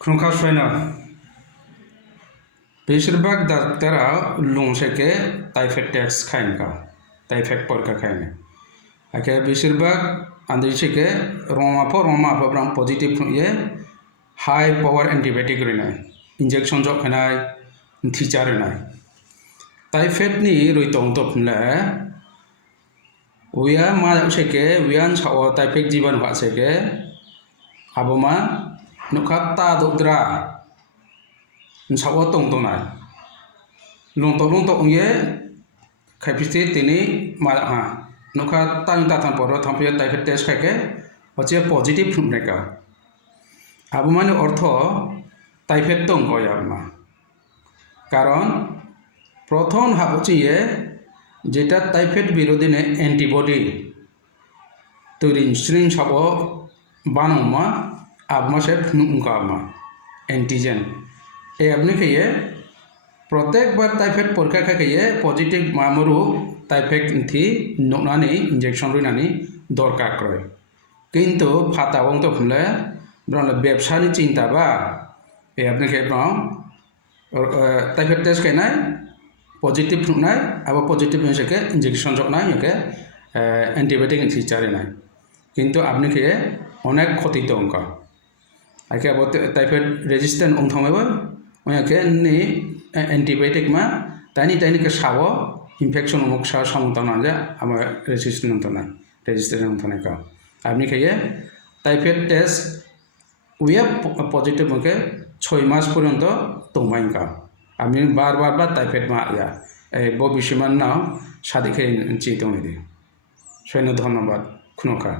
খ্রুঁখাস হয় না বেশিরভাগ ডাক্তারা লুং শেখে টাইফয়েড ট্যাক্স খায় না টাইফয়েড পরকা খায় না। আগে বেশিরভাগ আন্দ্রিশিকে রোমাপ রোমাপ আপনার পজিটিভ ইয়ে হাই পাওয়ার অ্যান্টিবায়োটিক রইনাই ইঞ্জেকশন জখানাই থিচার রইনাই টাইফয়েডনি রইতং তপলে উয়া মা সেকে উয়ান সাও টাইফয়েড জীবাণু আছে আবমা জীবন হওয়া সেকে আবমা নুখা তা দদ্রা সাও তং তংনাय লংতক লংতক ইয়ে খাইপিসি তিনি মা হা নুখা তাং তাথান পর থাম্পিয়া টাইফয়েড টেস্ট খাইকে হচ্ছে পজিটিভ ফুমরেকা আবমানি অর্থ দং কয় আবমা কারণ প্রথম হাবচিয়ে যেটা টাইফয়েড বিরোধী অ্যান্টিবডি তৈরি শ্রীং সাব आबमा से नुका आबमा एंटीजन ये अपनी कहिए प्रत्येक बार टाइफाइड परीक्षा का कहिए पॉजिटिव मामरू टाइफाइड थी नुनानी इंजेक्शन रुनानी দরকার করে কিন্তু ফাতা বংত খুলে ধরুন ব্যবসারই চিন্তা বা এ আপনি খেয়ে ব্রম টাইফয়েড টেস্ট কেনাই পজিটিভ নাই, আবার পজিটিভ হিসেবে ইঞ্জেকশন নাই একে অ্যান্টিবায়োটিক চিকিৎসা নাই। কিন্তু আপনি খেয়ে অনেক ক্ষতিত অঙ্ক আইকে আবার টাইফয়েড রেজিস্ট্যান্ট অংথামাইবো ওয়াকে নি অ্যান্টিবায়োটিক মা, তাইনি তাইনিকে সাবো ইনফেকশন অমুক সা সমতনা যে আমার রেজিস্ট্যান্ট অংথনায় রেজিস্ট্রেশন অংথনায়কা আপনি খেয়ে টাইফয়েড টেস্ট উইয়া পজিটিভ মুখে ছয় মাস পর্যন্ত দংমাইকা আমি বারবার বার টাইফয়েড মা, ইয়া এই ববিসমান নাও সাদিকে চিতং সৈন্য ধন্যবাদ খুনকা